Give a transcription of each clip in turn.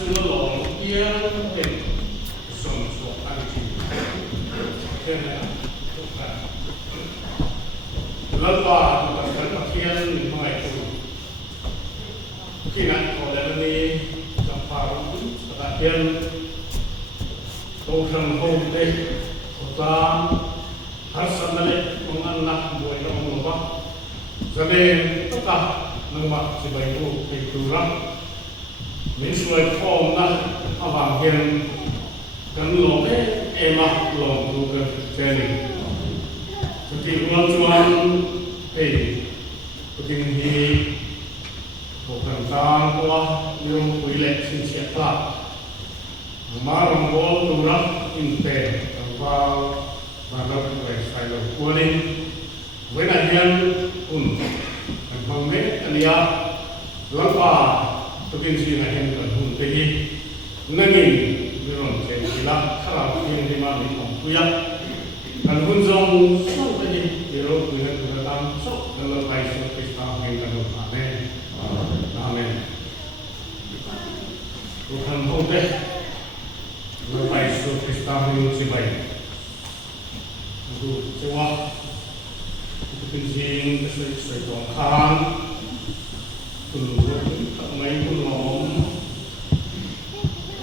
chú nó lòng yên tình sống sống ăn chịu thế này tốt cả lần ba chúng ta cần phát hiện mọi thứ khi nào có lẽ này trong pha lúc ta hiện tổ chức hôm nay chúng ta har sanale kung anak buhay ka mga ba sabihin ito ka ng maksibay ko kay Turang minsuay ko na abangin kanulong emak long lugar jeni seperti uang puting hi bukan tang kuah yung kuilek sin siapa marang bol Turang inte tanpa Bapak saya kuning, wenadian pun, pembangunan ania lapa tukin sini yang pun tinggi, nangin biron sila kalau yang lima ni punya, kalau pun jom so tadi biron punya kedatangan so kalau baik so kita yang kalau amen, amen. Tuhan boleh, kalau baik so kita yang si baik. Semua penting sesuai Tuhan penurut tak main pun lom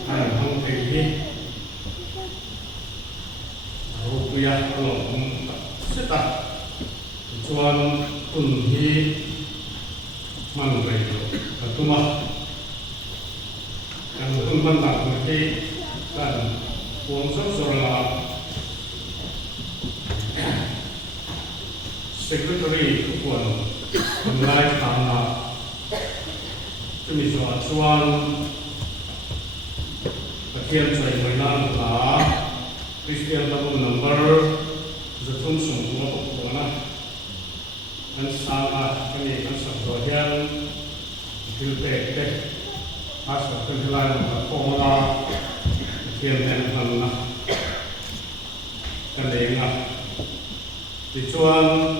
ada hang tinggi rupiah lom setak tujuan punhi manai itu mah yang pun mantap nanti dan uang seorang Secretary Kuan Mulai Tanah Demi Cuan Bagian saya mainan lah Christian Tabu Number Zetun Sungguh Kuana Dan sangat Kini kan sebagian Hilpete Asal penjelasan Pola Bagian Tanah Kadengah Dicuan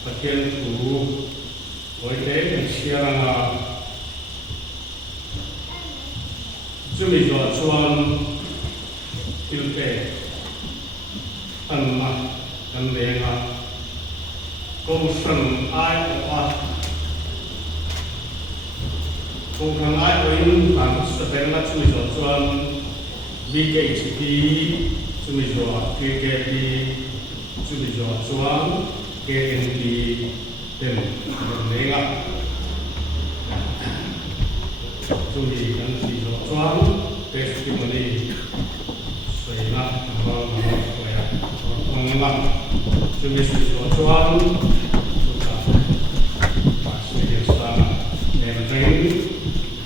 bagian itu, boleh siaran cumi cuan ilke tanah dan dengar kausan air kausan air ini kan sebenarnya cumi cuan BKHP cumi cuan KKP Cumi cuan KNP dan menengah cumi dan si cuan testimoni saya mengenal cumi si cuan sudah pasti sama enteng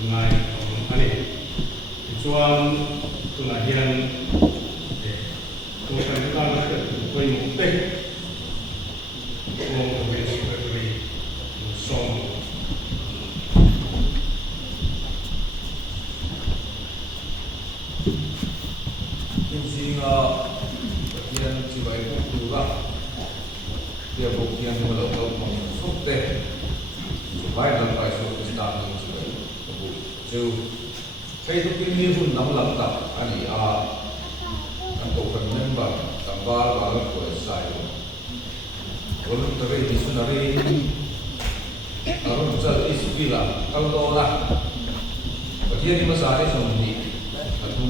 mengenai ini cuan kelahiran bukan kita Woi teh, oh seperti song. Insinya bagian jiwa itu juga dia bagian melakukan masuk teh supaya dapat masuk ke dalam jiwa itu. Jauh, saya itu ini pun nama lengkap ani untuk member tambal banget buat saya. Kalau terus misionari, kalau misal istilah, kalau orang bagian di masa ini seperti atau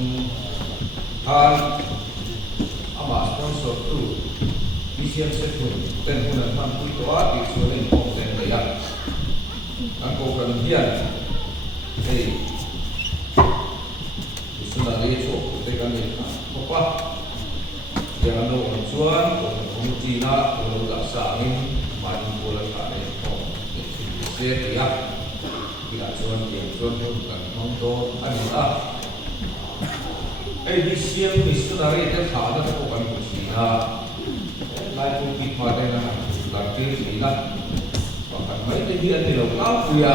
hal ama sponsor tu mission setun dan punan mampu itu arti soalnya konten bayar. Aku kemudian, misionari itu ketika ni apa? Yang ada orang cuan, orang Cina, orang tak sangin, main bola kaya kau. Saya tiap tidak cuan pun bukan nonton, adalah. Di siang misionari itu ada bukan Cina, lain pun kita dengan laki Cina. Bahkan mereka dia tidak tahu ya.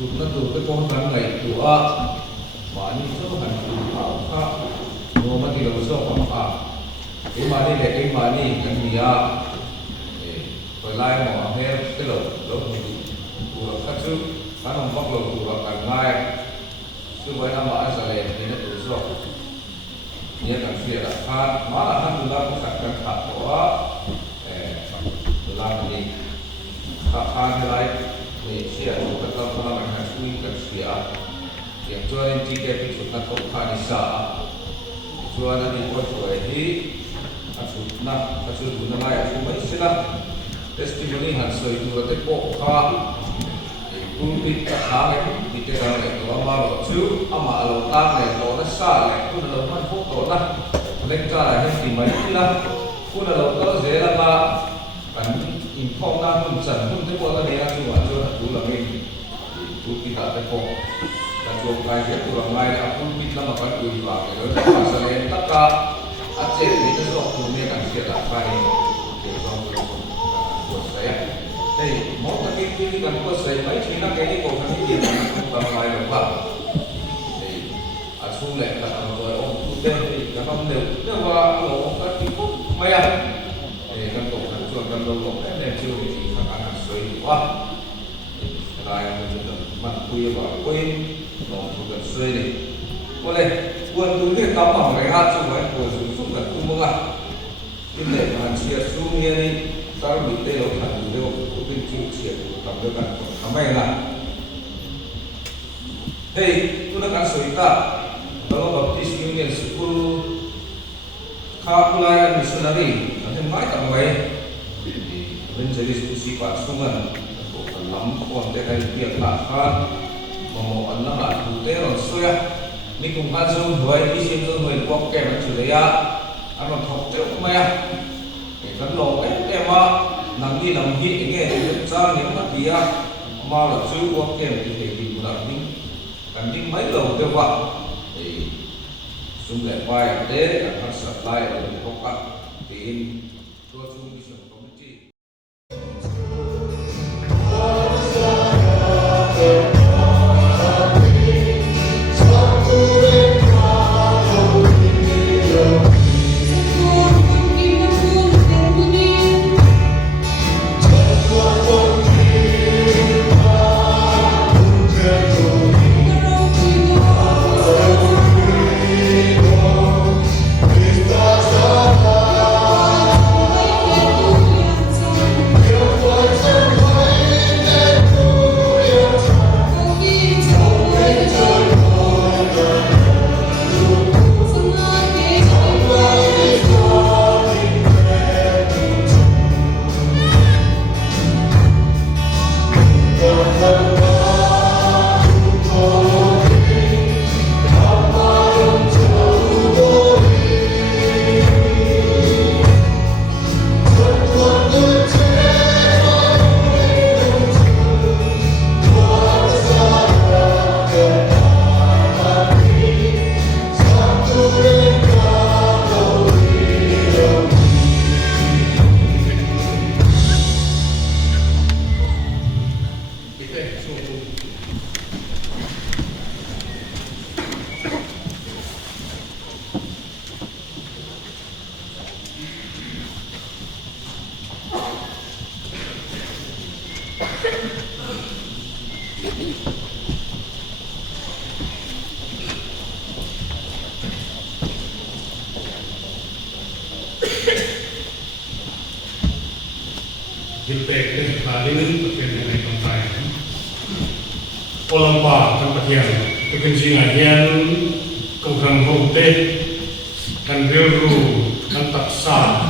Sudah tu kekontan lagi tua, mana itu kan apa? Nomor tidak usah apa. Imani dek imani kan dia, pelai mau akhir kalau itu, kurang kacau, kan nampak lo kurang kan naik, supaya khan mà là han là cũng khát khát đó làm gì khan lại thì sẽ có các con làm hàng suy các sự yang cho nên chỉ để bị chúng ta không khai sa cho nên đi qua rồi thì asuna mai asuma sila testimony han soi tu te po kha pulpit ka ha le ti te ga le to ma lo chu ama lo ta le to na sa le ku na lo man po to na le ka la he ti mai na ku na lo to ze la ma kan in phong na kun chan kun te po la ne a chu a chu tu la me tu ki ta te po ta chu kai se tu la mai a pulpit na ma kan tu ba ke lo ta sa le ta ka ache ni te so tu me kan se la pa ni ke so ko saya hey mo ta ki kan ko sai mai chi na ke ni ko kan ni ya kan ta mai lo ba hey a chu le ta an ko o tu te ni ka kam ne ne wa lo ka ki ko mai ya hey kan to kan chu kan lo lo ne chu ni ka kan soi wa lai mo ma ku ya ba ko in lo tu kan soi ni ko le quân tu biết tao bằng cái hát chung với của dùng chung cả tu mông à cái này mà chia xuống nghe đi tao bị tê lỗ thằng gì đâu cũng bên chịu chia cầm được cả thằng mày là hey tu đã cắt sợi ta đó Baptist Union School Kapulai Missionary nanti mai tak mai menjadi diskusi pak sungan lắm còn cái này việc là khác mà anh nó là tu tê rồi xuôi ni cùng ăn zoom với đi xem zoom với quốc kèm với chủ đề ăn bằng học trước mà cái vấn lộ cái mà nằm đi nghe được ra những cái gì mà là chú quốc kèm thì thì là những cần những mấy đầu tiêu vặt thì xung lại quay để các sản lại ở những quốc các tin cho chúng đi xem community Hilpek halin pakai dengan kontai. Olampa kan pakai kekencing ahian kongkang hote kan biru kan taksa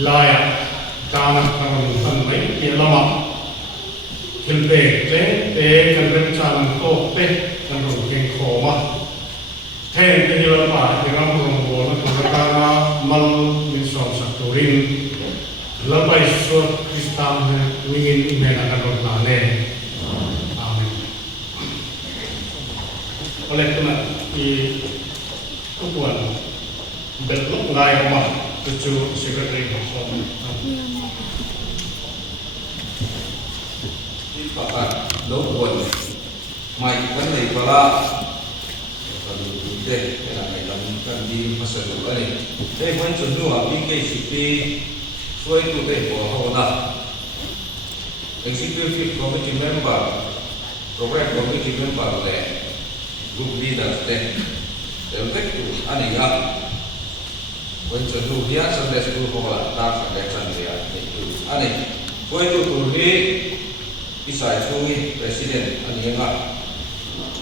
layak tanah karon kan baik dia lama. Hilpek te kan rencan kok te kan rukeng koma. Ten te olampa diram rombol kan karena mal minsom saturin. Lepas surat Kristam ingin menakan ornane, amin. Oleh karena di kupuan belum ngai mah tujuh sekretari bersama. Bapak dokuan, mai kan dari pala kalau deh dalam kan di masa dulu ni, macam tu abis ke Suai tu deh bawa dah. Executive Committee Member, Program Committee Member deh, Group Leaders deh. Deltek tu ane ya. When Chanu here, Sunday school for a tax election there. Ani, going to be beside Chumi, President, and Yanga.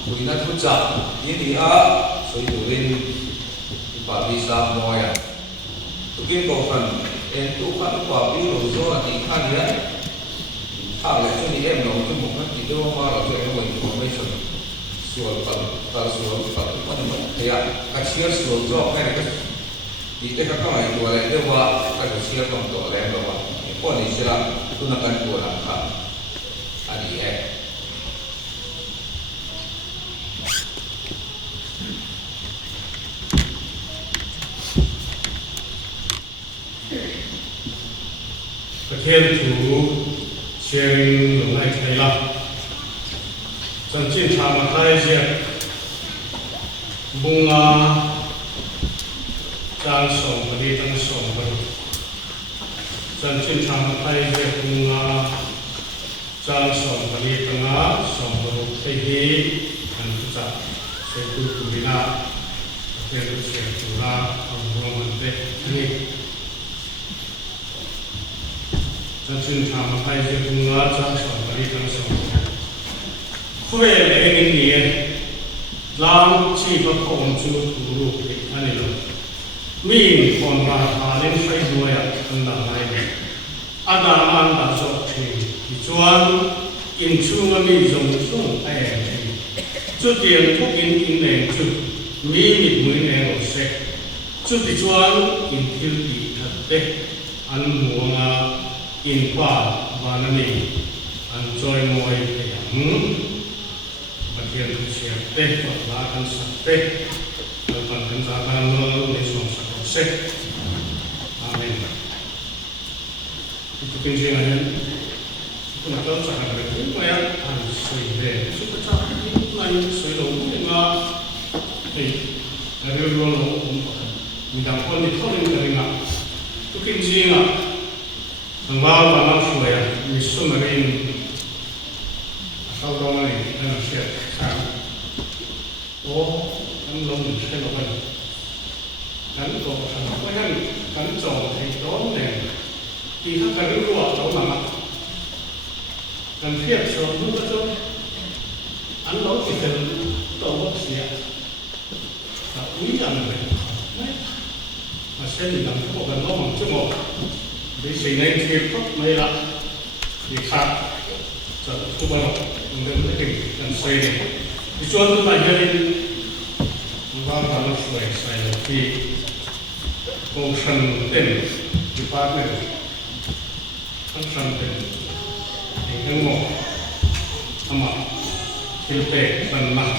We not put up in the art, so you win Babisa Moya. To give government and to cut Babi Rozo and the Kanya. How let the end of the movement, the Doma of information. So, but here, a cheers will drop di te kakak itu oleh dewa aku siap untuk oleh dewa pun istilah gunakan dua langkah adi Kethiên thủ sharing lồng lại thầy lắm trong chiến thắng mà thay diệt bunga Trang song bali tang song bali, Chan chin chang thay về cùng Trang song bali tang song bali thay hi anh tu cha sẽ tu tu đi na, sẽ tu sẽ tu na ông ông mình thế này, Chan chin chang thay về cùng Trang song bali tang song bali, khuya lệ mình nghe, làm chi bắt ông chú tu thì anh ấy mi còn bà thà lên phải đuôi anh làm này anh làm đã cho thì chuan in chung mi dùng chung ai chút tiền thuốc in này chút mi mịt mũi này ở xe chút thì chuan in thiếu đi thật đấy anh muốn in qua và nó này anh chơi mồi thì và tiền thu xếp đấy và là anh sắp đấy còn anh ra ban nó để xuống sạch amen itu kunjungan itu nak tahu sangat betul macam harus sudah sudah cakap itu lain sudah enggak dari dulu bidang pun itu dari enggak itu kunjungan enggak banyak sudah misu marin asal orang ini dan siap oh kan belum saya lakukan kan kok apa kan kan jauh dari tahun yang kita kan luar tahun lama kan tiap tahun itu betul an lalu kita tahu siapa tapi yang masih di dalam kok kan ngomong cuma di sini tiap mereka dikat satu kubur untuk mereka dan saya dijual tu macam Vâng, đó là phải sai được thì công sản tiền department công sản tiền thì cái mỏ ama kinh tế phần mặt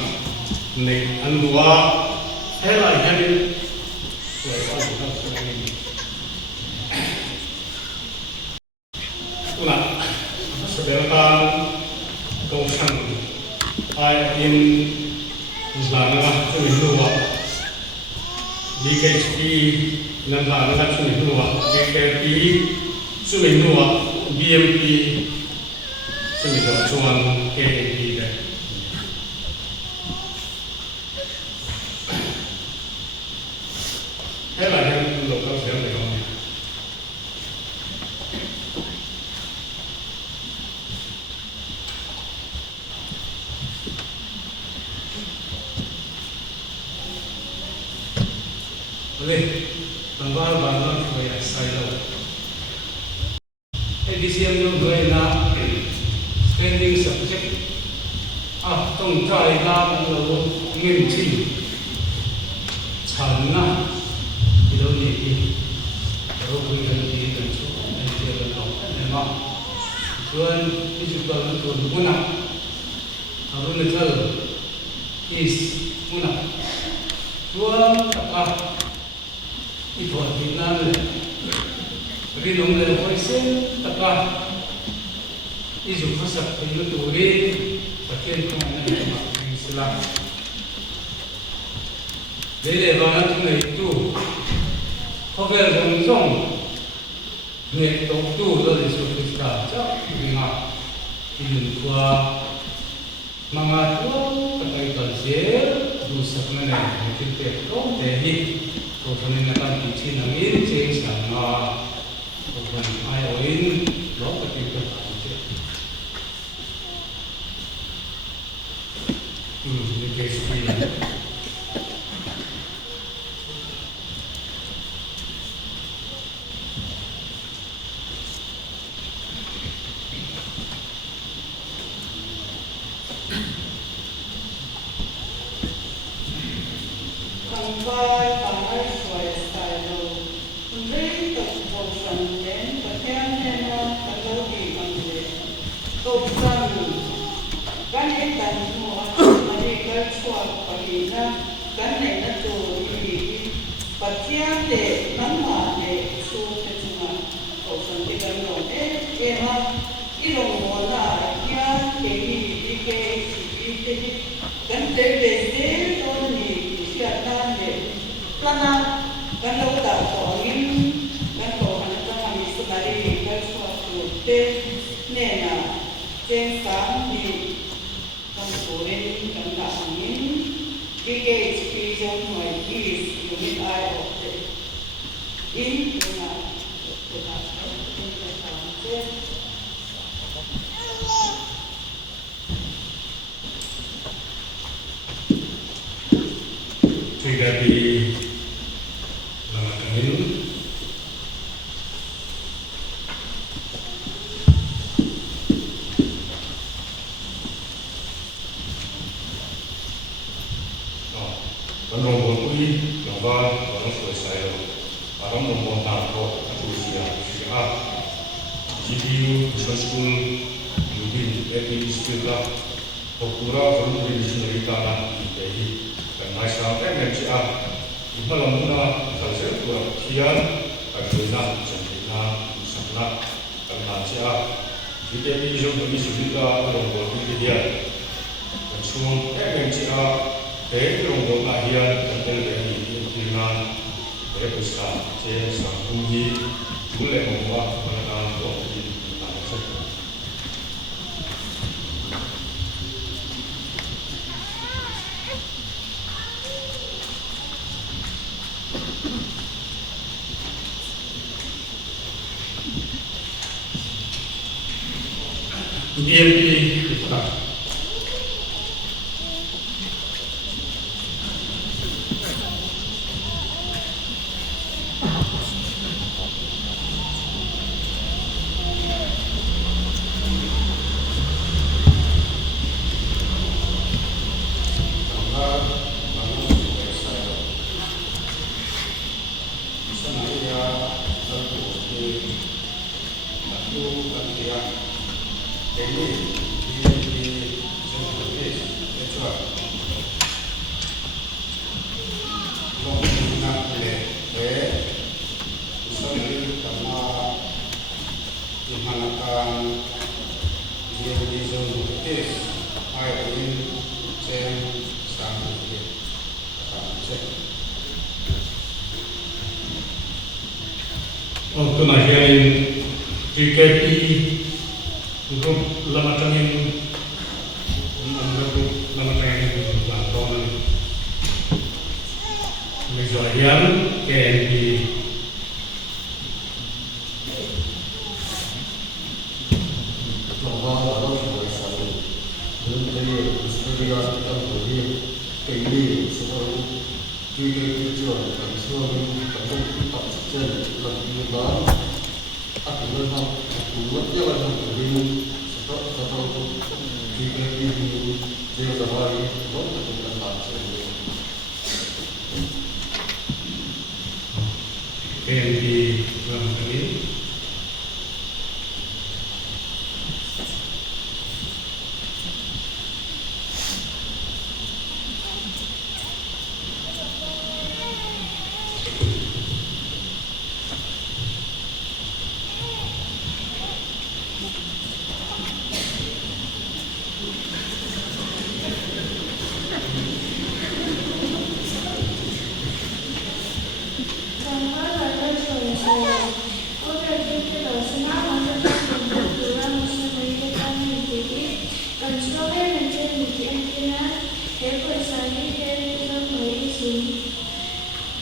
này ăn đùa thế là nhân của ông ta sẽ là saudara công sản ai in Zalanga cumi dua, BKP Zalanga cumi dua, BKP cumi dua, BMP cumi dua, cuman KMP deh. Hela yang lokal siapa yang oleh bangga supaya saya edisi yang dua na spending subject tong trai na lalu ngin chi chan na itu ni kalau bukan di dan tu nanti kalau memang tuan itu kalau tuan guna harus netal is guna tuan apa itu artinya bagi nomor poisen taka isu masak itu turin pakai kemana Islam beli banget itu cover langsung net tu dari suatu saja dengan ini tua mama tua pakai kalsium dosa mana mungkin terkau jadi phần này là tam thị nằm in trên sàn mà phần ai ở in đó là cái phần như cái gì này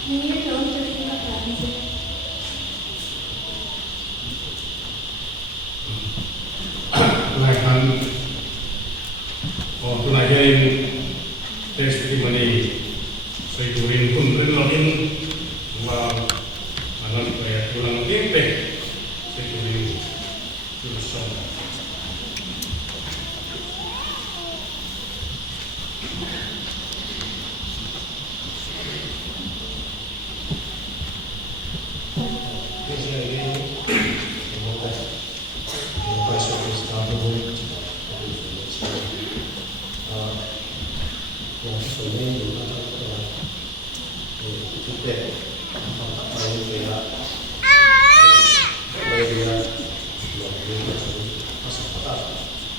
Ini daun terlihat lagi. Lại thành tu lại cái testimony xây tu rin pun rin login và alam về tu lang tiếng về xây tu rin tu song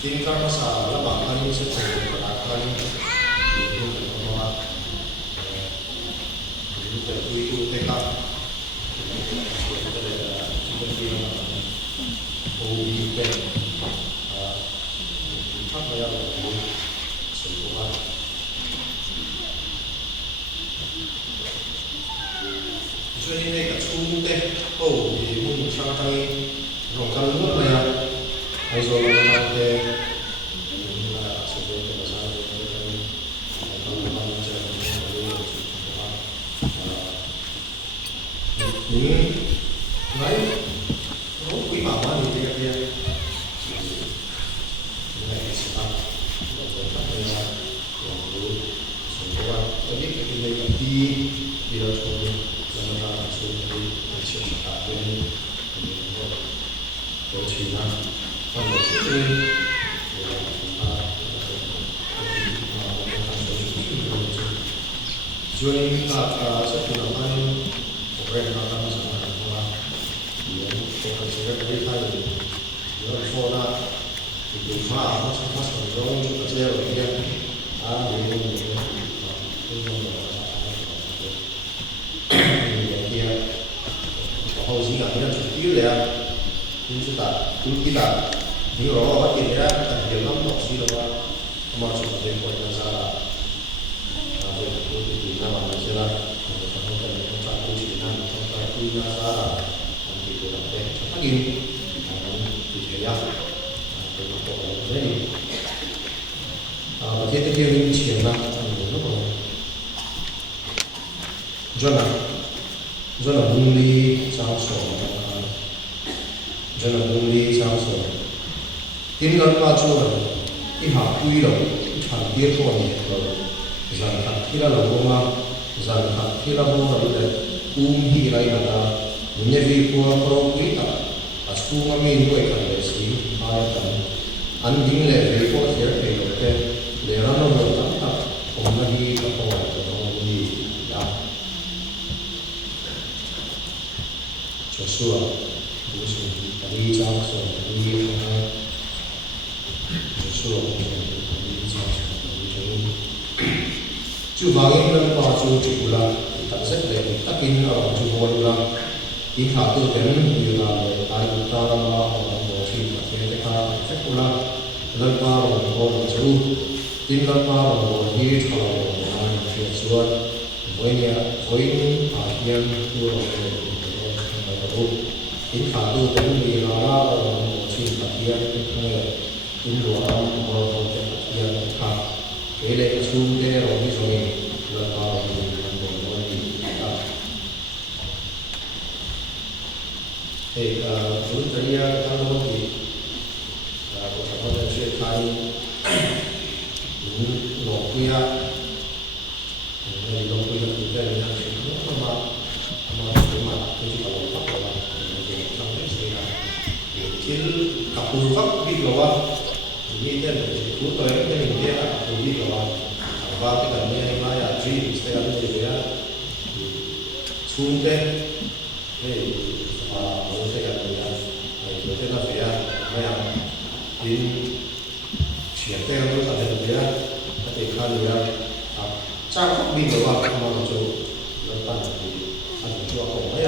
tingkah masalah bahkan ini sesuatu peralatan itu bahwa itu tekad seperti OIP apa yang semua jadi ini kecil teh oh di mungkin sangat rongkal luar ya Aizo nanti sebelum masalah ini kalau ini baik oh kui mama nih dia ini sebab ya yang dulu semua jadi kita di dalam sekolah dalam sekolah masih sekolah ini有钱啊，放我出去，所以这个呢，我也拿他们什么很多啊，也我觉得可以看的，有人说呢，有啥他手中这些文件啊，有文件啊，这种的文件，后期啊，要去低了。因此kita di Eropa kita ada dalam opsi bahwa masuk ke negara ada itu nama negara ada satu Cina satu negara nanti kita apa gini itu ya jadi kita kira Cina zona bumi sama真的努力相守，应该把做一下规律，一场跌破你了，让他听了老妈，让他听了我们的公益来的啦，人家为国搞规的，啊，出门面对看的是他的，安定嘞为国些配合的，来让我们当他，我们的个好的东西呀，就是啊。就是第一章是第一章，就是我们第一章就把英文把就读了，但是嘞，他跟了就过了，一下都等于了，大家到了我去把这个他这过了，那把我就今那把我一朝我们学说，为啊边多了in satu dan di mana musim kajian itu in dua orang kajian kah ele sudah orang ini berapa orang di chúng ta đi kalau di bersama dengan Syekh Nokia dari Nokia kita dengan Syekh sama cuma itu kalau trên cặp phương pháp biết là what thì tên là cuối tuần cái mình biết là cặp biết là what và cái cần này mà là dream sẽ là cái gì đó xuống tên thì mình sẽ gặp người người tên là gì à hay là in chuyển tên nó là gì đó có thể khai gì đó trang pháp biết là what không bao giờ nó tăng thì anh cho không thấy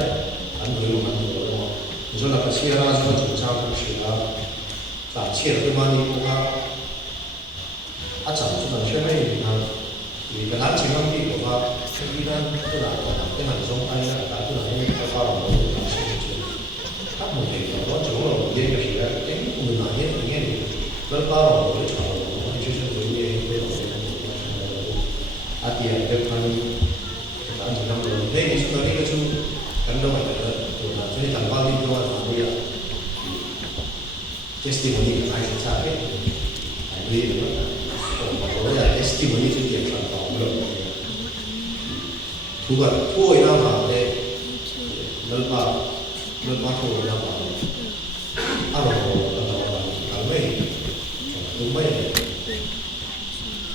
anh người mà anh người mà你说那个切拉说警察不是啊，咋切了对吗？你不看，他长这么圈内呢， thì cái đám chính năng bị của và khi nó tức là cái hàng giống ai là cái tức là cái bao đồng của nó sẽ các một cái đó chỗ là một cái gì đó cái mình nói hết nghe thì rất bao đồng của cái chỗ nó chưa chưa với như thế là tiền được hơn đám chính năng rồi thế thì chúng ta đi cái chung cái đâu phải là cho nên thằng bao đi đâu là bây giờ testimony là ai sẽ sao hết ai đi nữa có là testimony sự kiện phản phóng được thu vật thu hồi nào vào đây lần ba thu hồi nào vào ăn vào ăn mấy đúng mấy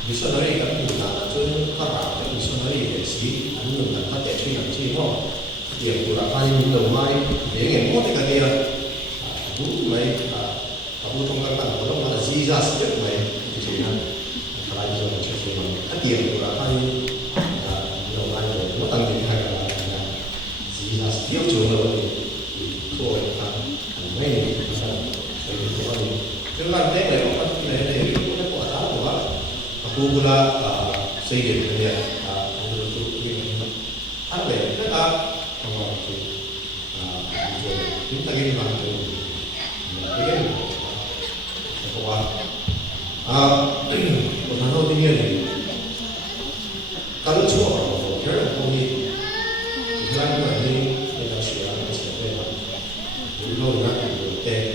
missionary các cụ là cho các bạn các missionary để xử ảnh hưởng đến phát triển suy nghĩ chi không việc của là ai đầu mai để nghe một cái kia đúng mấy aku trong các bạn có lúc là gì ra sự việc này thì chỉ là phải làm cho chuyện gì các tiền của là ai đầu mai rồi nó tăng tiền hay là gì ra tiêu chuẩn rồi thì thôi mấy này phải có gì chúng ta thấy này có cái này cũng có quả của aku pula xây dựng cái này anh về tất cả chúng ta ghi vào cái qua một tháng đầu tiên thì các nước chúa của thế là công ty thì hai người đi người ta sửa về thì lâu ra thì được tệ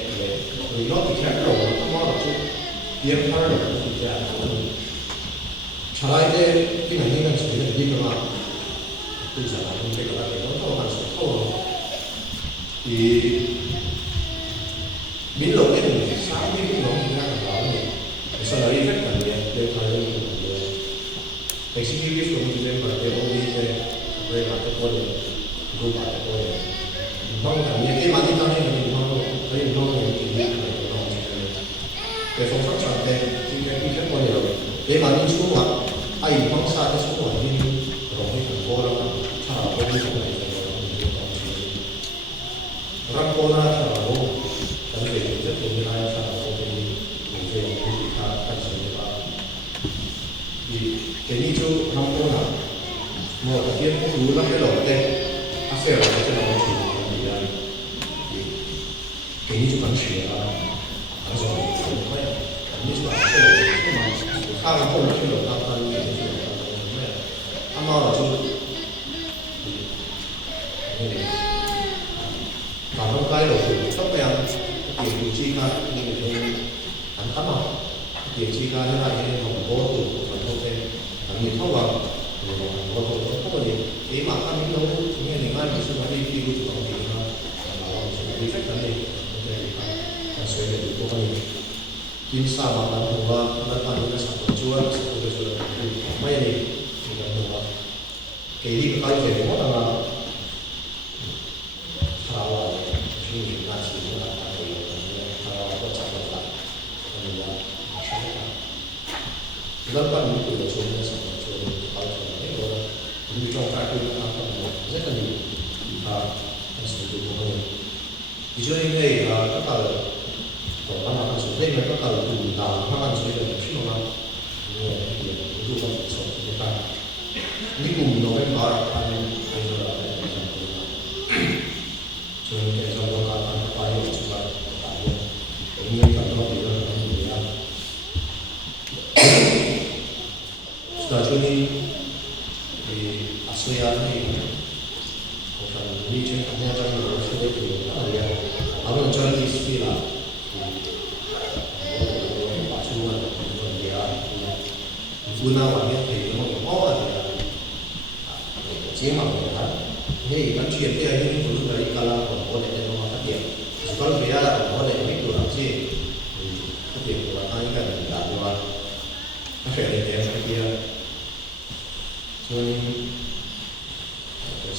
vì nó thì khác đầu nó là chút điểm khác đầu thì là 잘할 때 우리가 인간 속에는 리더가 그렇잖아. 우리가 nó 할 수 없고 이 민족에는 사람이 너무 생각하고 그래서 너희 생각에 내 관련이 있는데 executive committee member 때 우리 이제 그래 맞을 거예요. 그거 맞을 거예요. 이방 단위에 꽤 많이 다니는 이방으로 저희 이방으로 이렇게 그래서 성장 때 이게 이렇게 거예요. 꽤 많이 추가 ai phong sa cái số quản lý rồi cái thành phố đó sao là cái số này răng cô na sao là cô vấn đề rất nhiều ai sao là cô thì mình về cái gì khác phải xử lý vào thì cái như chú răng cô na một cái tiền cũng đủ lắm cái đầu tiên áp phèo là cái đầu tiên thì cái như chú bắn sửa là rồi cái như chú bắn cái đầu tiên mà sao là không cái đầu tiên 아마 좀 많은 가이로 특별한 유지가 안타마 유지가 해나가는 정보도 전통된 아니 통과 뭐도 통과니 이 막한 경우 중에 내가 무슨 말이 끼고 들어오니까 나와서 색깔이 그러니까 소리를 듣고 하니 인사 만난 거와 나타나는 사건 좋아서 그래서 많이 cái đi coi về mỗi là sao là suy nghĩ là chỉ là cái sao có chắc là mình là rất là những cái số này sẽ có coi về cái đó như trong các cái rất là nhiều sử dụng của mình thì cho nên đây là các tờ của văn hóa số đây là các tờ từ nào các bạn sẽ được khi mà ví dụ là số chúng ta ini cùng November akan jadi contoh kata apa yang coba tanya ini contoh juga kemudian sudah jadi di ASEAN ini bukan ini hanya dari Indonesia itu ya aku mencari istilah pasukan dia gunawannya thì nó có chế mặc của hắn thì vẫn chuyển tới những thứ đấy cả là có thể nó phát triển còn về là có thể biết được làm gì phát triển của hai cái này là do nó phải để cái kia cho nên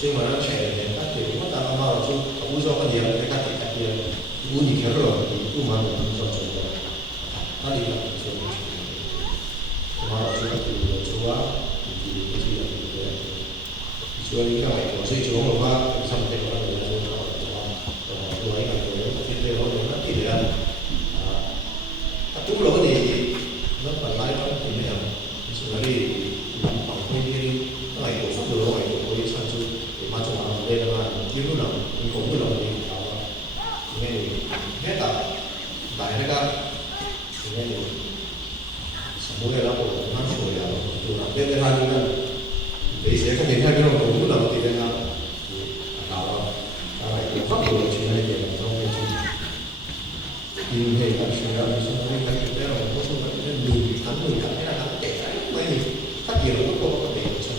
khi mà nó chạy để phát triển nó ta nó vào chung cũng do cái gì cái cái kia cũng như thế rồi thì cũng mà mình cho chúng nó đi làm cho mà chúng ta từ chỗ á thì cái gì cho nên cái này có xây chỗ mà qua xong thì có người ta tôi ấy là tôi có thiết kế nó thì để ăn tập trung là cái gì nó phải lái nó thì mới làm sự là đi nó sửa lại từ làm tiếp đến 20 năm để sẽ không đến 20 năm cũng là một tỷ lệ nào nào này cũng phát biểu chuyện này để làm trong cái chuyện nhưng hệ các sự ra thì sau này các cái là có số các cái người thắng hay là thắng kẻ mấy thì phát biểu nó có thể trong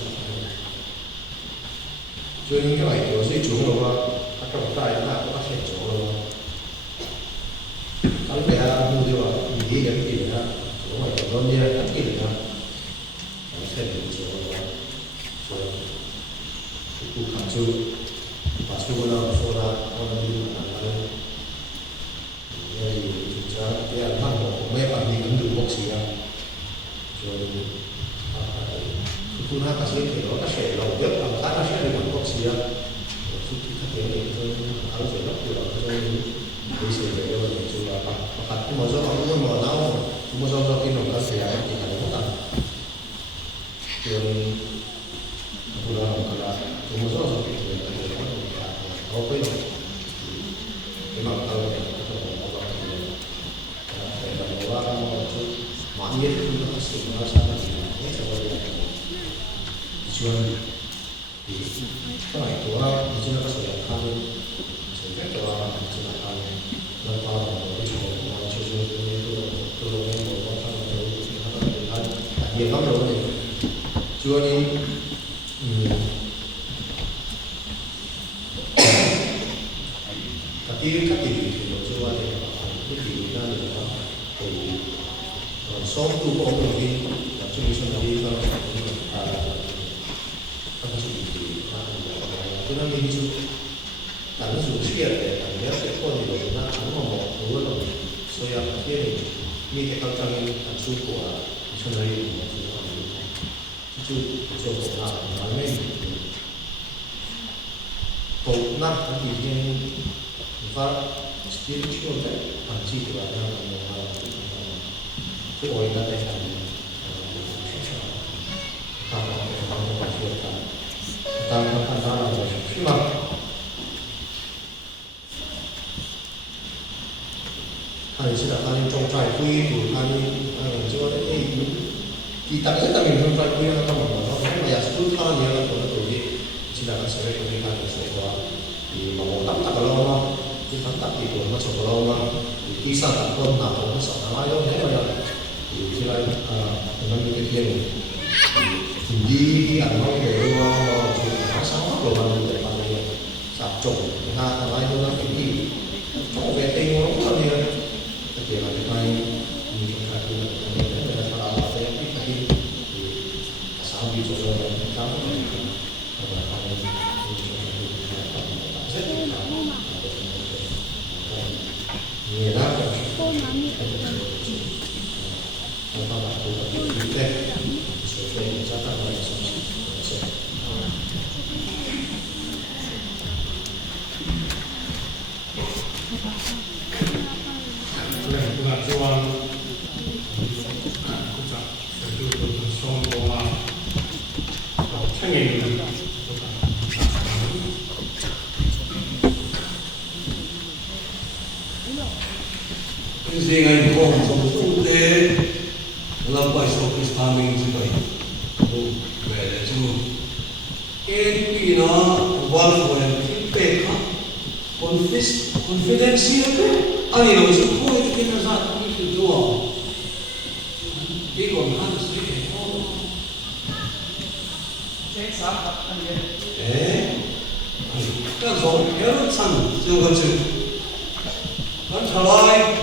cho nên cái bài kiểu sẽ chủ rồi mà các trọng tài là có phát hiện chủ rồi cái này mua đi vào đi cái gì đó đúng rồi còn nó như cái gì đó nó sẽ bị chủ rồi rồi cũng khá chú và số nào số ra con đi là đây chúng ta cái ăn hàng của mấy bạn đi cũng được bốc xì ra rồi thu hút các sự kiện đó các sẽ đầu tiếp làm các sẽ được bốc xì ra chút chút các cái này tôi áo rồi lắp được rồi bây giờ về rồi chúng ta phát cũng mở rộng cũng mở nào cũng mở rộng ra cái nông các sẽ thì phải không ta rồi tôi là cũng mở rộng ra cái có cái mà tao mọi người cũng có sự nó sao mà hết rồi chuyện thì cái này của chúng ta có sự tham sự kết quả chúng ta tham nó qua một cái chỗ mà chưa chưa tôi lên một cái tham rồi thì nó có thể thay nhiều lắm rồi thì chưa đi các tỷ thì nó chưa qua thì cái tỷ ra được thì số tu của ông đi là chúng mình đi vào các cái sự thì cho nên mình chú là nó dùng sự kiện để làm nhớ sẽ có gì đó nó ăn mà một thứ là so ya cái này như cái câu trang là chú của cho nên là chú cho của nó nói lên tổ năm cái gì nên và spiritual đấy bản chất của nó là cái ôi đã thành ta là khi mà hay sẽ là anh trong trại quy của anh cho đấy thì tại rất là mình trong trại quy nó không nó không phải là cứ thao nhiều là của nó rồi chỉ là sẽ phải có cái sự đó thì mà một tấm tắc lâu mà cái tấm tắc thì của nó sổ lâu mà thì khi sang tận quân nào nó sổ nó lâu thế rồi thì khi lại nó như cái kia thì đi ăn nói về nó chỉ là sáng rồi mà để mà sạp trộn ha nói nó cái gì trong cái tên nó cũng là gì thì là cái này mình phải là cái là sao là cái thì sao bị chỗ rồi sao rất là nhiều lắm rồi nó là của cái tết số tiền chắc là nó sẽ riêng anh có một số tu tế làm bài số Krista mình như vậy về để chú cái gì nó vào của em cái khác confidential anh ấy nói chung thôi cái nó ra cái sự đùa cái còn hắn sẽ cái sao anh ấy cái giống cái nó sẵn chưa có chữ nó trở lại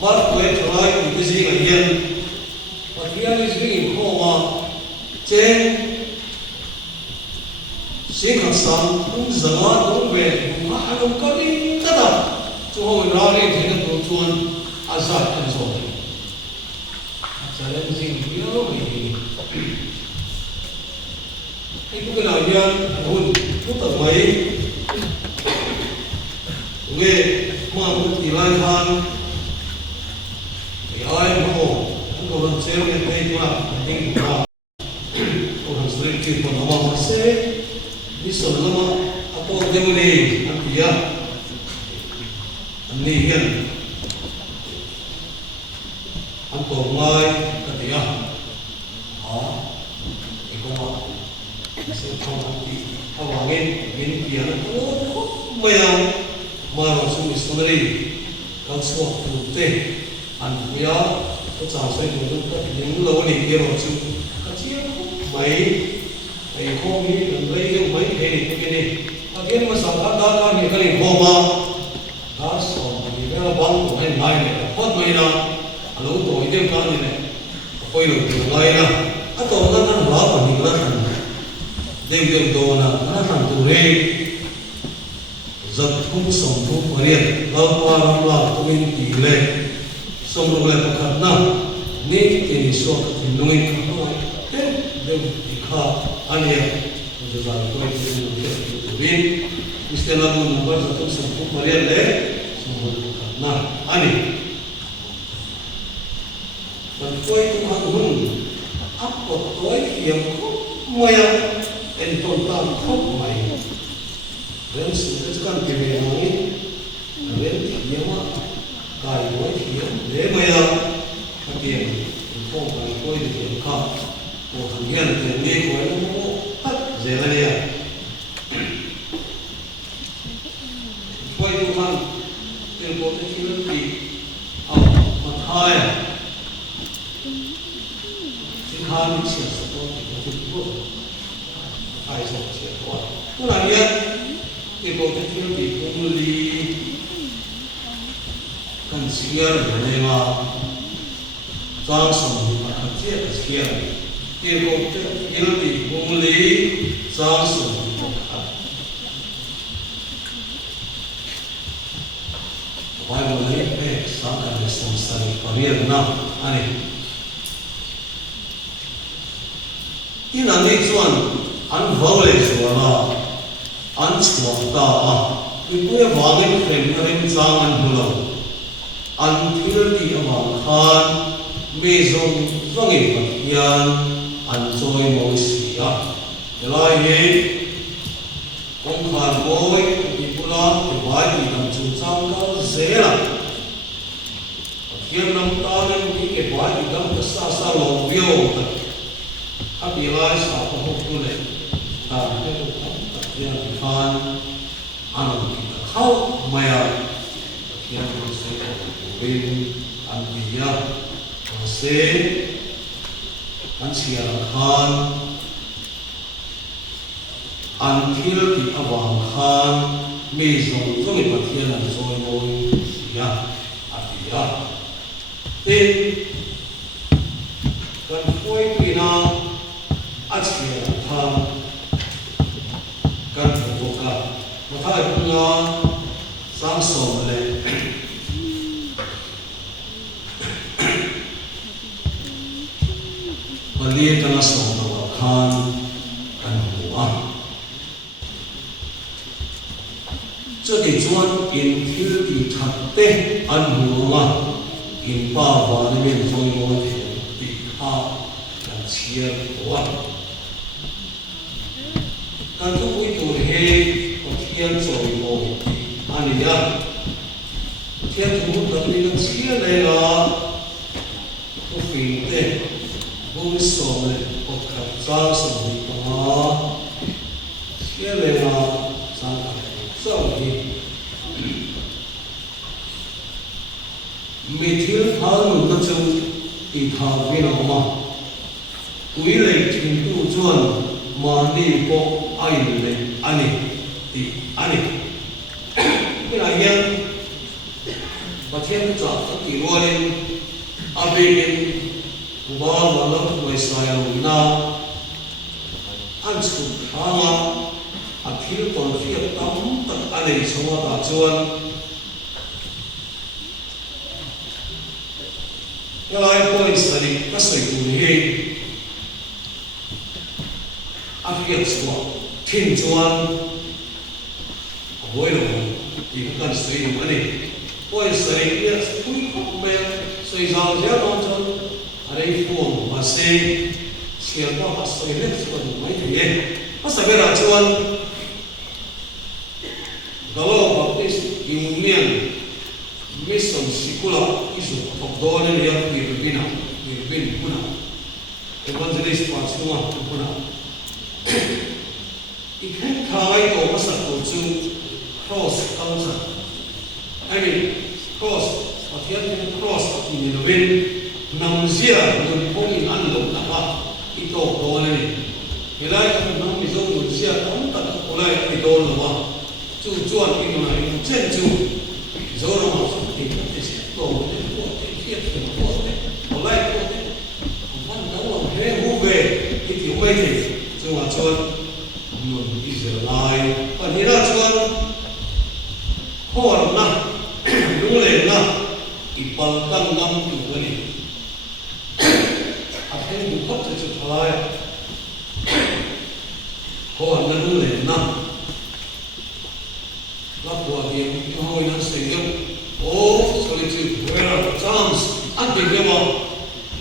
bắt quay trở lại cái gì cả hiện và khi anh ấy nghĩ khổ mà trên xin khắc sẵn cũng giờ cũng về mà anh không có đi tất cả chú hồi ra đi thì nó cũng chuồn azat anh rồi cho nên gì nhớ về cái cái nào nhân hôn cũng tận mấy nghe mà một tỷ lai than ai mà cũng có làm sao để thấy mà anh cũng làm có làm sao để kịp mà mà sẽ đi sửa nó mà ako demo ni anh thì anh đi hiện anh có mai cái gì sẽ không ăn thì không vào bên kia nó cũng mày mà nó xuống xuống đây còn xuống tụt tê ăn bây giờ tôi chẳng say tụt tụt những lâu này kia rồi xuống cái chiếc mấy không biết lấy cái mấy cái này cái mà sao đó thì cái này không mà đó sao thì cái bóng của anh này phát mấy nào lúc tuổi đêm đó này quay được từ ngày nào cái tổ nó đó còn nhiều lắm đêm đồ là nó làm từ đây giật cũng sống cũng có điện lâu qua có bên tỷ lệ sống được lại một khả năng nên thì số thì nuôi không nói hết đêm thì khó anh em bây giờ tôi sẽ nói về bên Mister Labu number satu sống cũng có điện đấy sống được một khả năng anh em dan koi Tuhan hun apa koi yang moya entontan kop mai dan sekarang kini ini dan dia mah kai koi dia le moya dia kau kai koi dia kah kau hanya dia koi itu tak jalan dia koi Tuhan telpon itu di matai他写很多很多不爱手写话，不然呢，这个在这里公里很奇怪的嘛，张什么嘛，很这个奇怪，这个在这里公里张什么不看，我们上海的松山旁边那哪里？ที่นั่นนี่ส่วนอันเขาเลยส่วนละอันสวมตาอีกผู้วางเงินเข็มอะไรมันสร้างอันบุลอันที่เราที่วางขานไม่ส่งส่งอีกยันอันซอยมอสีอ่ะเวลาเห็นกองขานบอยอีกผู้ละที่วายที่ทำจุดสร้างก็เสียละเทียนน้ำตาเนี่ยที่เก็บไว้ที่ทำก็ซาลงเบี้ยวถ้าปีละสามหกตัวเลยตามที่เราทำตัดเทียนฟันอันนี้เข้ามาเทียนมันเสียเป็นอันที่ยากเสียอันเสียขันอันที่เราที่อวังขันไม่ส่งต้องมีปัจจัยนั้นส่งโดยยากอันที่ยากแต่การคุยปีน่าอาชีพทางการปลูกการมาทำงานสร้างสมเลยมาเรียนกันสมตัวขันกันหัวจะได้จวนอินทิลที่ทัดเตะอันหัวอินป้าวานเรียนฟอยโมเทติข้ากันเชียร์ตัวการทุกวิถีเหตุเทียนสวยโมอันนี้ยเทียนทุกคนนี้ก็เชื่อเลยละผู้ฟิงเต้ผู้สอนเลยผู้ขับจ้าสอนดีกว่าเชื่อเลยละสังเกตสอนดีมีที่ทางนู้นก็จะตีทางไม่ออกมาคุยเลยถึงตู้จวนมาดีพอไอ้เลยอันนี้ที่อันนี้เวลาเนี้ยประเทศจะต้องกี่วันอาเบนอุบาลวันละไม่ใช่หรอกนะอันสุดท้ายอาทิตย์ตอนที่ตั้งตัดอะไรสวัสดิ์จวนเวลาพออิสระก็ใส่กุญแจอาเฟียสวะทิ้งจวนเอาไว้ลงที่กันสวยมันนี่พออิสระเนี่ยคุยกับแม่สวยจังเจ้าน้องจวนอะไรพวกมาเสียเชียร์ว่าสวยเล็กสวยไม่ถึงเองภาษาเวลาจวนกะโลบัพติสต์ยูเนียนมิสซัมซิคุลาอิสุตกโดนเนี่ยยังมีบินาคุณาเอวันเจลิสต์ปาสโนคุณา i khu thai to ma sa ko chu cross culture I mean cross pathian cross in the wind nam zia nun phong in an lo ta ma i to ko ne helai ka nam mi zo nun zia tam ta ko lai i to lo ma chu chuan in na in chen chu zo ro ma so ti te se to te ko te fiat te ko te ko lai ko te man da lo he hu ve i ti wei te chu ma chuan nun Israel pa ni ra chuan hor na lung le na ipal tang nam tu ni a hen du khot te chu thalai hor na lung le na la kwa dia ni hoi na se yo o solitude where are charms and the river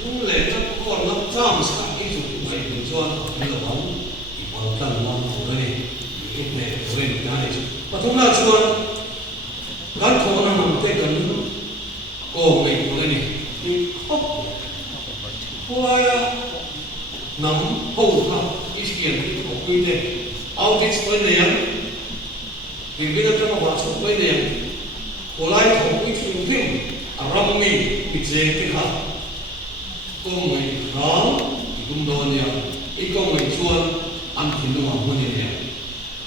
lung le na hor na charms ka i chu mai du chuan ni lo bang ipal tang nam tu ni it ne ren na ni pathum na chuan gan thong na nam te kan ko ngai ko ni ni khop khoya nam ho ha iskian ni ko kui te out this point ne yan ni bi na ta ma so point ne yan ko lai thong kui thing thing aram mi ki je ti ha ko ngai rang ki kum don ya I ko ngai chuan an thin no ma ni ne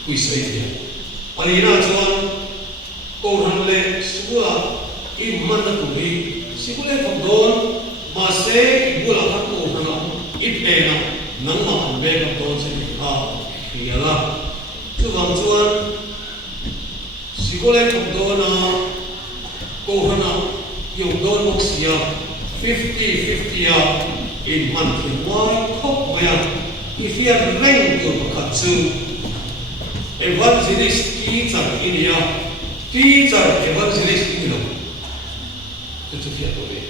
kui sai ti pani na chuan ko han le sula I man na tu hi sikule thong don ma se bula ha ko na I pe na nang ma an be ka don se ha ya la chu wang chuan sikule thong don na ko hana yong don mok sia 50-50 ya in man thi wai khop ma ya I fia reng tu ka chu evangelist ki cha in ya teacher evangelist ni lo tu fia to be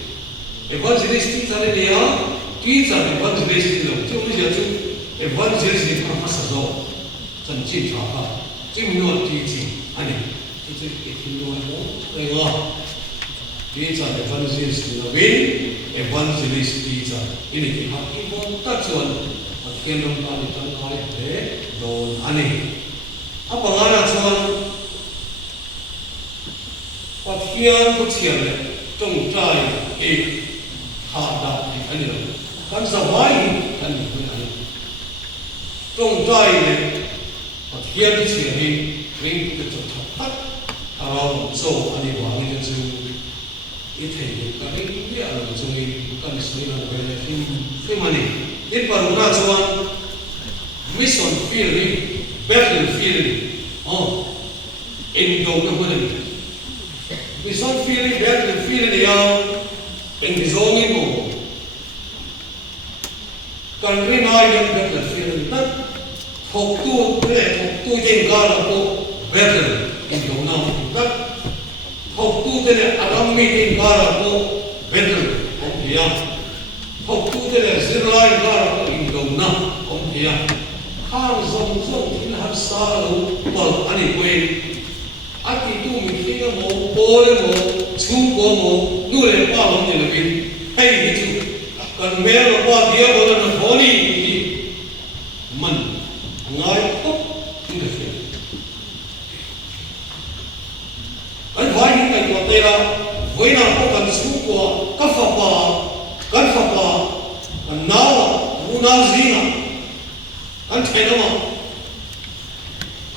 evangelist teacher ni ya teacher evangelist ni lo chu ni ya chu evangelist ni ka sa zo chan chi cha ha chi mi no ti chi ani ti chi ti no mo ai wa teacher evangelist ni lo be evangelist teacher ini ki ha ki mo ta chuan athian ram ka ni tan kai de don ani apa ngana chuan Pathian ko chiam le tong trai e ha da ni ani lo kan sa mai kan ni ko ani tong trai le Pathian chiam ni ring ke to thak arau so ani wa ni chu I thei ka ring ni alo chu ni kan sui na ko le fi mani ni paruna chuan mission field battle field in go na hone we saw feeling back and feeling the young in his own ego. Country now young back and feeling that talk to the God of better in the now that talk to the Adam meeting God of better of the young talk to the Zirline God in the now of the young Kang Zong in her sorrow well anyway Ati tu mi tinga mo pole mo chu ko mo nu le pa lo ni le bin hey ni chu kan me lo pa dia bo na thoni man ngai ko ni le fe an vai ni kai ko te la voi na ko kan chu ko ka fa pa an na mu na zinga an the no ma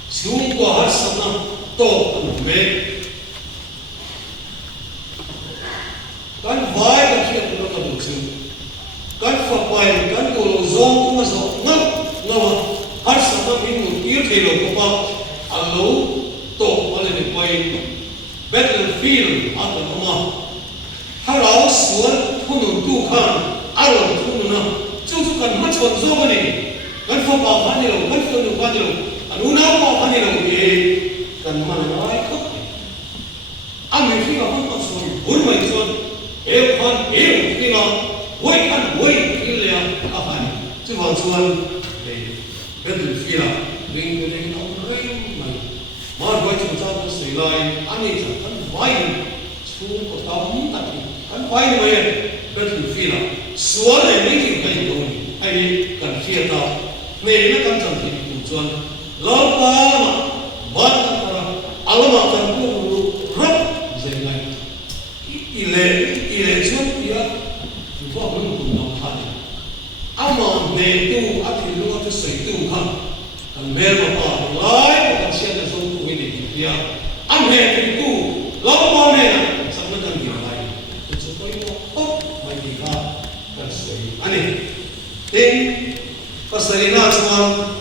chu ko har sam na to me kan vai ka khiat no ka du chu kan fa pai kan ko lo zong ko ma zo ngam har sa ma min no ir the lo ko pa allo to wala ni pai battlefield at the ma harau suan phunu tu khan alo phunu na chu kan ma chon zo ma ni kan fa pa pha ni lo kan fa nu pa ni lo anu na pa pha ni lo e kan man ai ko ami fi ga ko so bur mai son e khan e fi ga wai kan wai ki le ya ka han chu wa chuan e betul fi la ring no ring mai ma wai chu cha ko sei lai ani cha kan wai chu ko ta mu ta ki kan wai ni wai betul fi la suan le ni ki kai do ni ai kan fi ta ne na kan chang ki chu chuan lama ban para alama kan ku rap zengai ile chup ya tu ko mun ku na khan ama ne tu ati lu ati sei tu khan kan mer ma pa lai ka sia na so ku ni ya am ne tu lama ne sa na kan ki lai tu ko ko mai ki ka kan sei ani tin pasarina chuan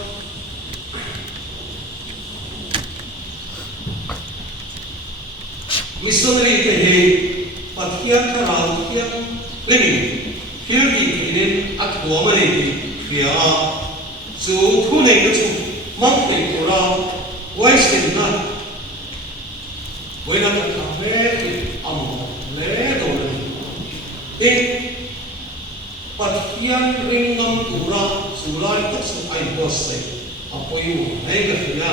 missionary ke he pathian ka rau kiam lemi fildi inen ak duamani pia chu thu nei ka chu mak te ko ra wai sin na wai na ka me am le do le pathian ringam tura sulai ta su ai bosai apoyu nei ka fia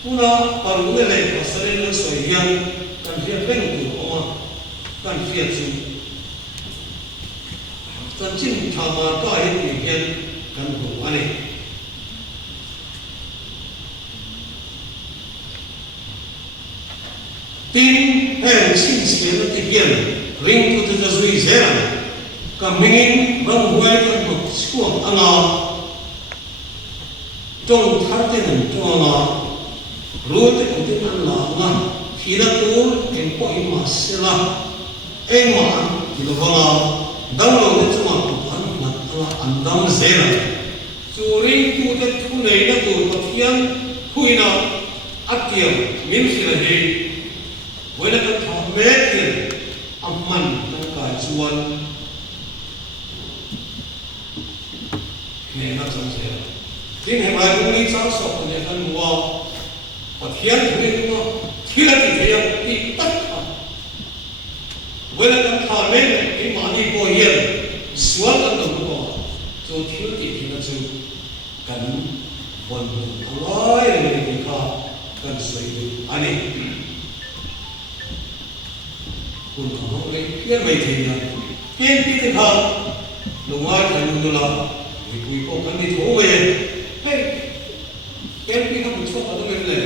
puna parune le pasare na soyan kan fiat beng tu oma kan fiat su kan chin thama ka hi hian kan hu ani tin hen chin sien ti hian ring tu tu zui zera ka mingin bang huai kan hu skuam anga tong thar te nan to anga ru te ko tin an la nga hina tur en ko ima sela ema kilowanga danglo ne chuma an na andam zela turing tu te thu nei na tur pathian huina atiam min khila he wena ka tha me tin amman ta ka chuan ne na chang zela tin he mai ni chang so ne kan wa pathian huina ma khila ti thea ti tak wena kan tha me ni ma ni ko yen sual an do ko so khila ti thina chu kan bon alai le ni ka kan sai du ani kun ko le yen mai thina yen ti ti kha lunga kan nu la ni kui ko kan ni tho me hey yen ti ka mu chho ka do le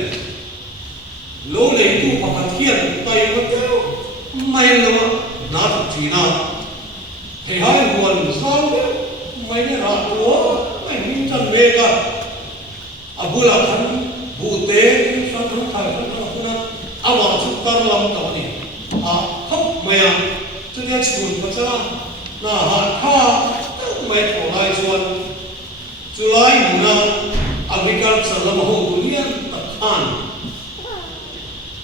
lô lệ tu bạc thiên tay có tiêu may lo nát chỉ na thì hai nguồn sao mấy cái rạ lúa mấy những chân về cả abu là thân bu tế sao không phải không phải không na awak chúng ta làm tao này không mày cho nên chuồn có sao na hạt kha mày thổ lại chuồn chú lại mù na agriculture làm hồ liên tập an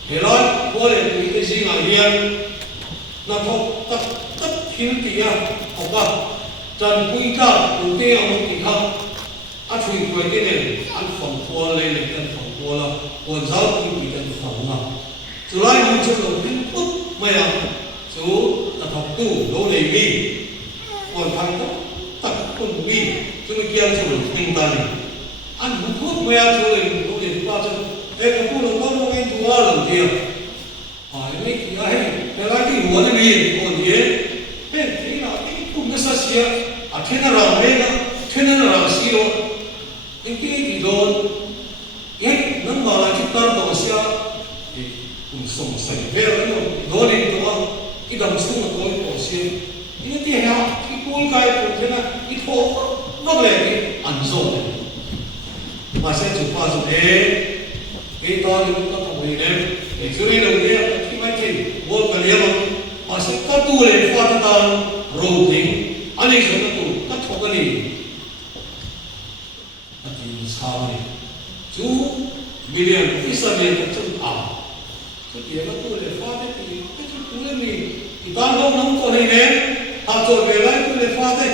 hello có lẽ những cái gì ngài hiền là thuộc tất tất thiếu tiền học cả trần quy cả đầu tiên là một cái khác anh chui quay cái này anh phòng qua lên này anh phòng qua là còn giáo quy bị anh phòng mà chú lại muốn cho nó đến phút mày à chú là học tu lỗ này mi còn thằng đó tất quân mi chú mới kia cho nó tinh thần anh muốn phút mày à chú lên lỗ này qua cho cái phụ nữ có một cái chùa lần tiền hỏi mấy cái lại cái huống này gì còn gì thế là cái cũng cái sao xia thế nào làm mấy đó thế nào làm xí rồi cái gì đó nó mà là chúng ta còn xia thì cũng sống sạch về rồi đó này đó cái đầm xuống là có còn xia cái gì hả cái con cái cũng thế nào cái thô nó về cái ăn rồi mà sẽ chụp qua rồi thế cái to thì cũng có một người đấy để xử lý đầu tiên khi mấy thì vô cần nhiều mà sẽ có tu lên qua ta rồi tính anh ấy sẽ có tu các thuộc cái gì thì sao này chú William Israel cũng chân cái gì nó tu lên qua đấy thì cái chú tu lên gì thì ta không có này đấy học rồi về lại tu lên qua đấy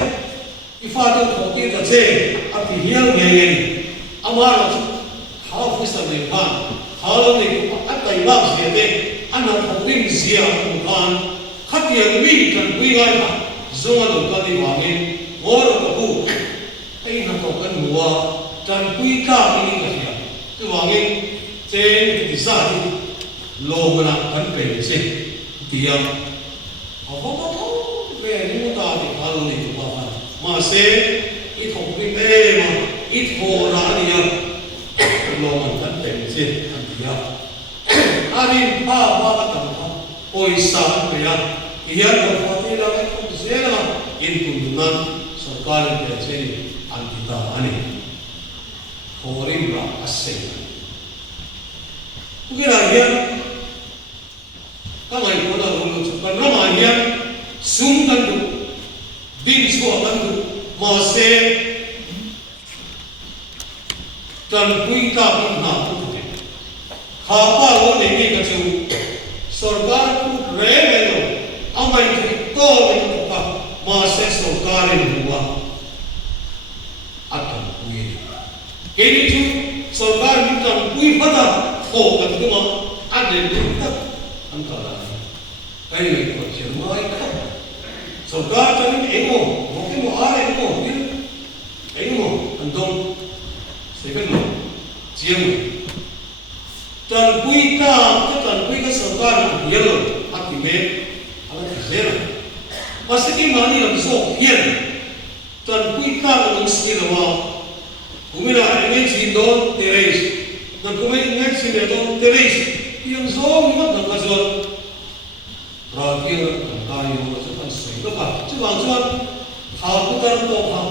cái pha đâu có tiền là gì thì hiểu nghề ông là hao phi sang này pan hao lâu này cũng ăn tay bao nhiêu đấy ăn học học linh gì à cũng pan khát tiền vi cần vi ngay mà dùng ăn được cái gì mà nghe ngồi được cái cụ ấy nó có cái mùa cần vi cả cái gì cả cái mà nghe trên thì sao thì lô mà làm cần phải gì tiền học không về những ta thì hao lâu này cũng mà sẽ ít học linh mà ít hồ ra đi lo man tan pe se an dia arin pa ba ka tam ha oi sa me ya ia ko pati la ko se la in kundunan sarkar ke se an kita ani horin ra asai ukira ya kamai ko da lo chu kan ra ma ya sum kan du din so kan du ma se dan kuita pun na putih, apa lo ni kacau, sarkar tu rela, amai kita itu apa, masa sarkar ini buat, akan kui. Ini tu sarkar kita kui pada, oh kan tu mah ada kita antara, ini macam mana? Sarkar tadi ego, mungkin mau ada ego, antum. Second one, chiang. Tan kui ka sarkar yellow akime ala khazera. Masaki mani lam so yen. Tan kui ka ng stilwa. Kumina ngai si don teres. Tan kumai ngai si don teres. Yang so mat ng kazon. Rakyat ang tayo sa pansay. Lapa, chuang chuan. Haputan to ha.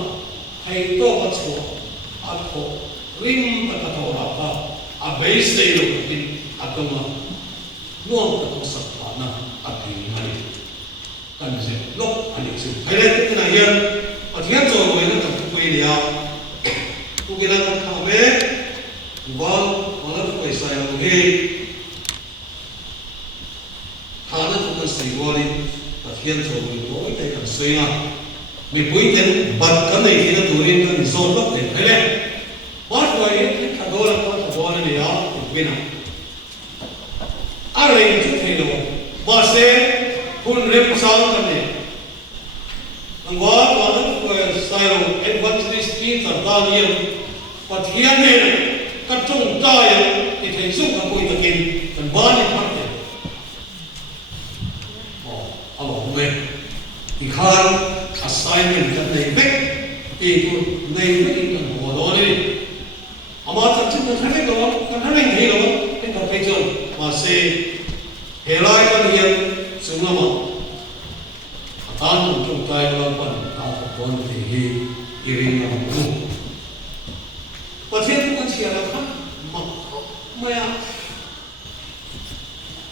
Hay to patso. Atho. Rim katatorapa abais tayo din atoma nuang katosat na ating mali kanse lok aniksu kaya ito na yan at yan so ko yan ang tukuy niya kung ginang kami wal wala ko isa yung kana to kan siwali at yan so ko ito ang suya may puwitin bat ka na itinaturin ka ni Solok din kaya what were you kagola ni ya wina arai tu thelo base kun rep sang karne angwa wana ko sayo advanced street tardaniam pathian ne katung taya ithei sung ka koi takin kan bani patte alo me ikhan assignment kan nei bek ti ku nei bek kan bodoni ama tachin na thane lo kan thane nei lo en ka pejon ma se helai kan hian sungama atan tu kai lo pan ka kon te hi irin na mu pathian kan chia la khan ma maya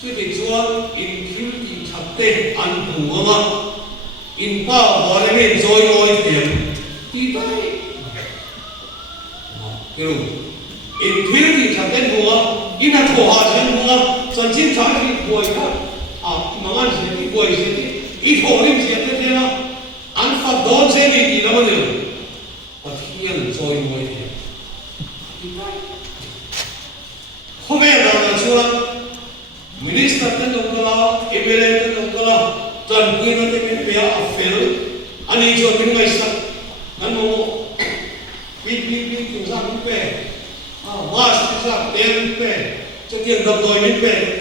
tu ti chuan in thil ti chatte an bu ma in pa ba le me joy oi tem ti bai kêu in thuyết thì chẳng tên hùa in là thổ hòa chẳng hùa chẳng chín trái thì bùi cả mà ăn gì thì bùi gì thì ít thổ linh gì thế nào ăn pháp đó sẽ bị gì đâu mà được và thiên rồi ngồi thì hôm nay là chuan minister tên ông đó MLA tên ông đó trần quy nó tên bây giờ affairs anh ấy cho tiếng ngày sắc anh mau biết chúng ta biết về mà chúng ta tiền về cho tiền đồng đội biết về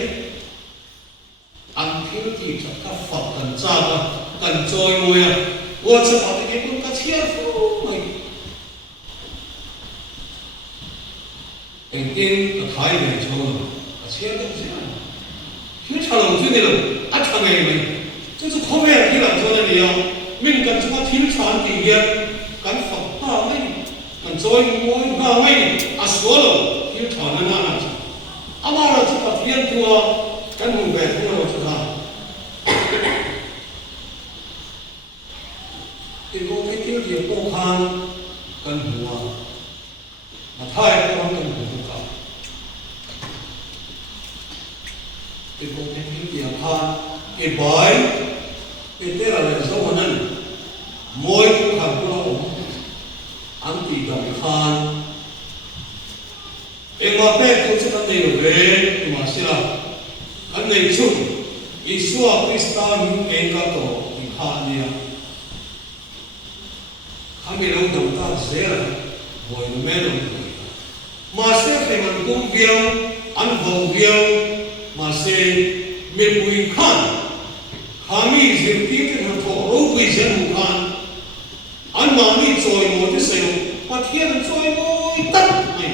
ăn thiếu thì chắc các phật cần ra mà cần trôi mùi à tôi sẽ bảo cái cũng có chia phu này anh tin là thái về cho nó chia được gì chia cho nó chứ này là ăn thằng này mình chứ không phải là làm cho này nhiều mình cần chúng ta thiếu chọn thì hiện cần phật ta mấy kan joy moi ba mai asolo hiu thana na amara chu pathian tua kan mu ve hu lo chu ha tin ko cái tiêu diệt ko khan kan hua mà thai ko kan hu ka tin ko cái tiêu diệt khan cái bai cái tera le so hanan moi ku khan ko anh ti gặp khan em mà bé tôi sẽ làm gì về mà sẽ là anh này chung Isua Kristan em cả tổ thì khan nha kami lâu đầu ta sẽ là ngồi mê lòng mà sẽ phải mình cũng viêu anh vào viêu mà sẽ mình bùi khan kami diễn tiếp cái thằng thổ râu bùi diễn khan anh mà đi chơi một cái sợi, mà thiên chơi môi tắt này,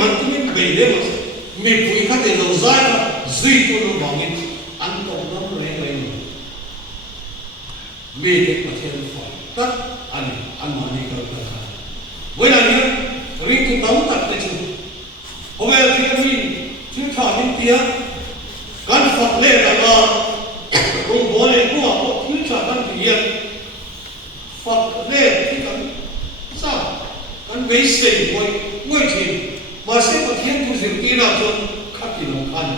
มันที่ไม่เป็นเลยมั้งมีผู้อีกคนเดียวใจก็จุยตัวเราบอกงี้อันตรงนั้นเลยมีเด็กมาเที่ยวฝันตัดอันมานี่ก็ตัดเวลานี้รีบต้องตัดเลยจุดพอเวลาที่มีที่ข้าวที่เตี้ยการฝักเล่กันมาโรงพยาบาลเลยพวกที่ข้าวกันเตี้ยฝักเล่ที่กันสร้างกันไม่เสียไม่ทิ้งมาเสียมาเที่ยงทุกสิ่งที่เราจนขัดที่ลงกัน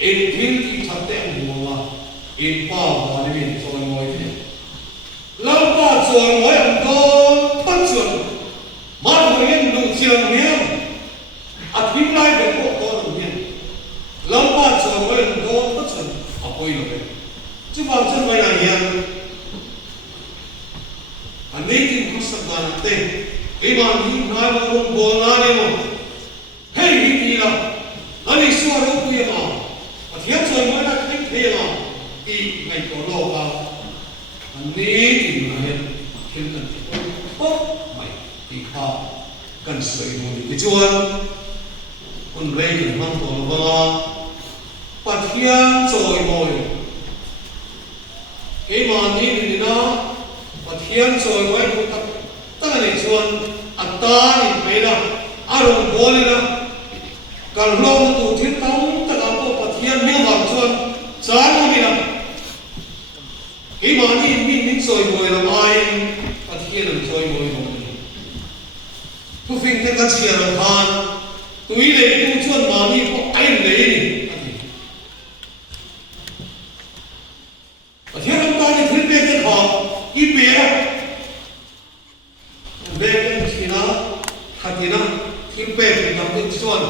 เอ็นพิลที่ทัดเต็มหัวว่าเอ็นป้าวันนี้ซอยมวยเนี่ยแล้วป้าซอยมวยอันโดนตั้งส่วนมาเรียนดูเชียงเรียนอธิบายเป็นพวกคนเนี่ยแล้วป้าซอยมวยอันโดนตั้งส่วนเอาไปเลยจะบอกฉันไว้ไหนยังอันนี้ที่คุณสักการะเต็มไอ้บ้านที่นายมาลงบัวนาเนี่ยมั้งเฮ้ยดีละอันนี้สวนรู้ยังอ่ะเทียบซอยมวยนักเตะเทียงที่ไม่ตัวโลกอันนี้ที่นายเห็นกันปุ๊บไม่ที่ข้ากันสวยมวยที่ชวนคนเรียนมันตัวโลกปัจเจียนซอยมวยไอ้บ้านนี้นี่นะปัจเจียนซอยมวยพวกตั้งแต่ชวนอัตตานี่ไปละอารมณ์โบเลยนะการลงตัวที่ตั้งแต่ละพวกปัจเจียนเนี่ยบางชวนสารนี่นะไอ้บ้านนี้มีซอยมวยละไม่ปัจเจียนซอยมวยตรงนี้ทุกสิ่งที่กันเสียละทานตัวนี้เลยตัวชวนมานี่พวกไอ้เลยนี่ปัจเจียนตอนนี้ถึงเป็นเจ้าของอีเปียเบกันที่น่ะขัดที่น่ะที่เป็นทำเป็นส่วน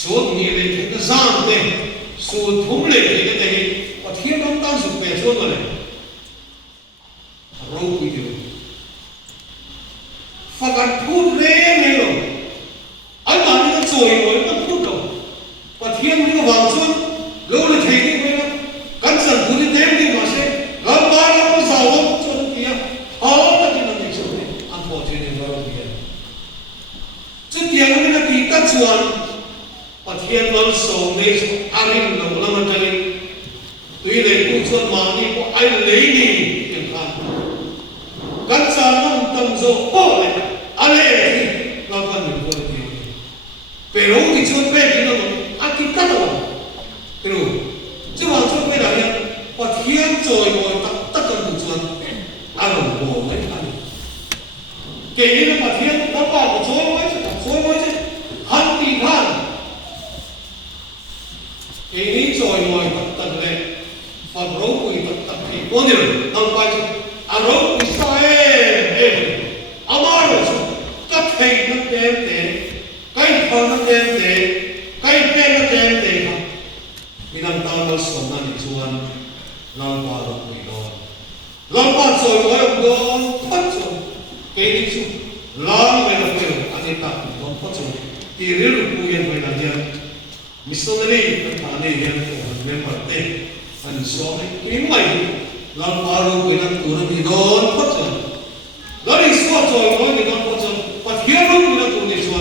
สูตรนี้เลยที่จะสร้างเลยสูตรทุ่มเลยที่จะได้ว่าที่ต้องตั้งสุดเป็นส่วนอะไรรู้คุยอยู่ฟังกันพูดเรื่องเลยหรออันนั้นนี่ก็สวยเลยก็พูดหรอว่าที่นี่ก็วางส่วนรู้เลยที่นี่ไปนะกันสั่งพูดเต็มที่มาเสียแล้วบ้านเราสาวส่วนที่อ่ะเขาจะกินอะไรส่วนนี้อันพอที่นี่เราเรียนจุดyang ini nanti kacuan patian langsung ni arin dalam laman kali tu ini kacuan mani ko air lady yang kan sana tamzo oh ale lapan ni dia pero di cuan pe di nama aki kata pero cuan cuan pe dah yang patian joy boy tak kan kacuan aron boy ani kini patian apa joy boy所以我即很地攤，ini joy boy tak le, fabro boy tak di bonir, nampak je, arok Israel, amaro je, tak hei nak tente, kai thang nak tente, kai pen nak tente, minang tahu semua ni cuan, nampak arok boy don, nampak joy boy don, tak joy, ini tu, lang melapel, anita. Thì nếu được phụ yên phải là gì? Missionary phải thả này hiện của member tên anh số cái mày làm bao lâu cái năng của nó thì đón phát triển đó đi xóa rồi nói thì đón phát triển và thiếu lúc thì nó cũng đi xóa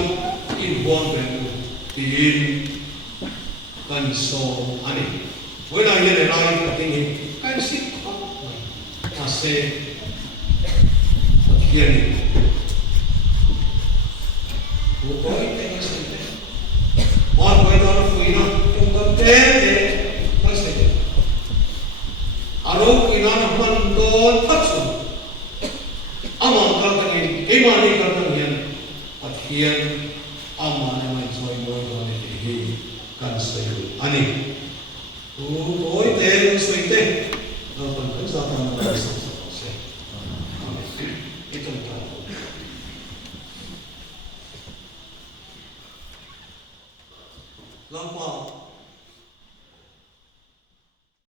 in quan về thì anh số anh ấy với lại như này nói tình hình cái gì ta sẽ hiện của có cái orang orang puina tunggu teh masih arok puina nampan don patsu aman kata ni emani kata ni pathian aman emai joy boy don ni kan sayu ani boy teh sui teh nampan kesatan masih itu tahu Lampau